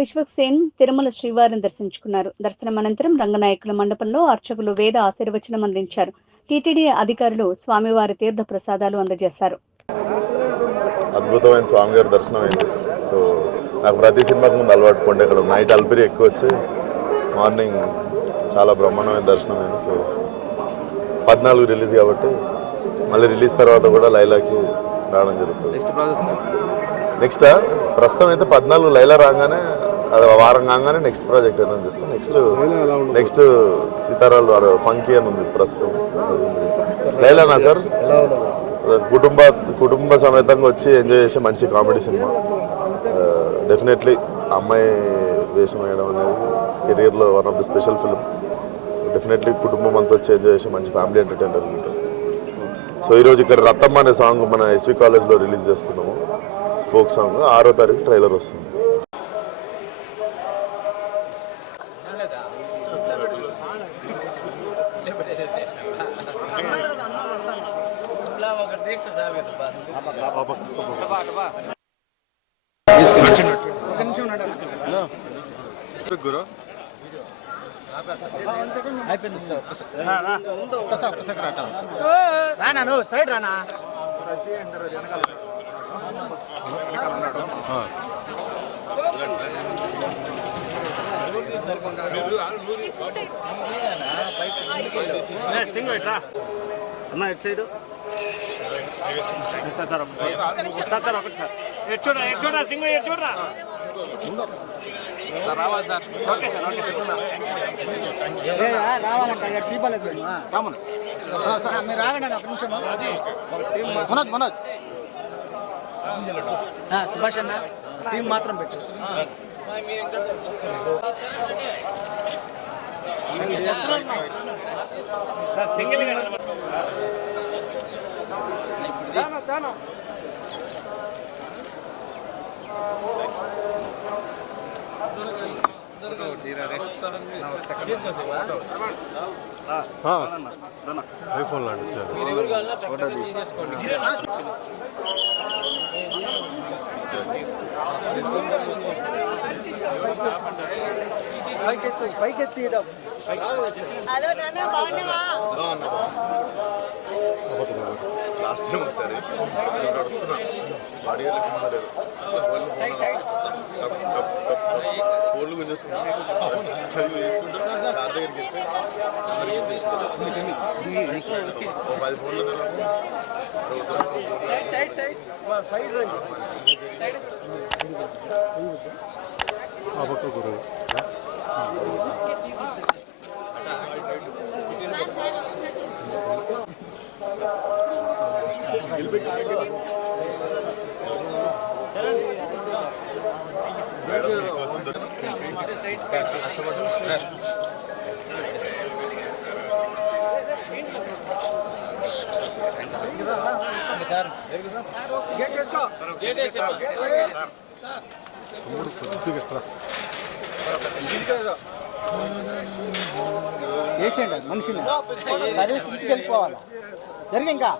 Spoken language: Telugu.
విశ్వక్సేన్ తిరుమల శ్రీవారిని దర్శించుకున్నారు. దర్శనం అనంతరం రంగనాయకుల మండపంలో అర్చకులు వేద ఆశీర్వచనం అందించారు. టీటీడీ అధికారులు స్వామివారి తీర్థ ప్రసాదాలు అందజేశారు. అద్భుతమైన స్వామివారి దర్శనం అయింది. సో నాకు ప్రతి సినిమాకి ముందు అలవాటు పండి ఇక్కడ నైట్ అల్పిరి ఎక్కువ వచ్చి మార్నింగ్ చాలా బ్రహ్మాండమైన దర్శనం అయింది. సో 14 రిలీజ్ కాబట్టి మళ్ళీ రిలీజ్ తర్వాత కూడా లైలాకి రావడం జరుగుతుంది. నెక్స్ట్ ప్రస్తుతం అయితే 14 లైలా రాగానే అది వారం కాగానే నెక్స్ట్ ప్రాజెక్ట్ ఏదైనా చేస్తాం. నెక్స్ట్ సీతారాలు ఫంకీ అని ఉంది ప్రస్తుతం. లైలానా సార్ కుటుంబ సమేతంగా వచ్చి ఎంజాయ్ చేసే మంచి కామెడీ సినిమా. డెఫినెట్లీ అమ్మాయి వేషం వేయడం అనేది కెరియర్లో one of the special film. Definitely కుటుంబం అంతా వచ్చి ఎంజాయ్ చేసే మంచి ఫ్యామిలీ ఎంటర్టైనర్ ఉంటుంది. సో ఈరోజు ఇక్కడ రత్తమ్మ అనే సాంగ్ మన ఎస్వి కాలేజ్లో రిలీజ్ చేస్తున్నాము. ఫోక్ సాంగ్ 6వ తారీఖు ట్రైలర్ వస్తుంది. రానా సైడ్ రానా అన్న ఎట్ సైడ్ చూడరా సింగ్ చూడరా రావాలి సార్. ఓకే సార్ ఓకే రావాలంట టీపాలేదు మీరు రాగండి ఒక నిమిషం. మనోజ్ సుభాష్ అన్న టీం మాత్రం పెట్టు. సార్ సింగిల్ పైకెత్తి లాస్ట్ టైం ఒకసారి వస్తున్నా బాడీ కోళ్ళు గుంజేసుకుంటా వేసుకుంటూ కార్ దగ్గరికి వెళ్తే 10 ఫోన్లు వేసేయండి మనిషిని సర్వీస్ ఇంటికి వెళ్ళిపోవాలి జరిగి ఇంకా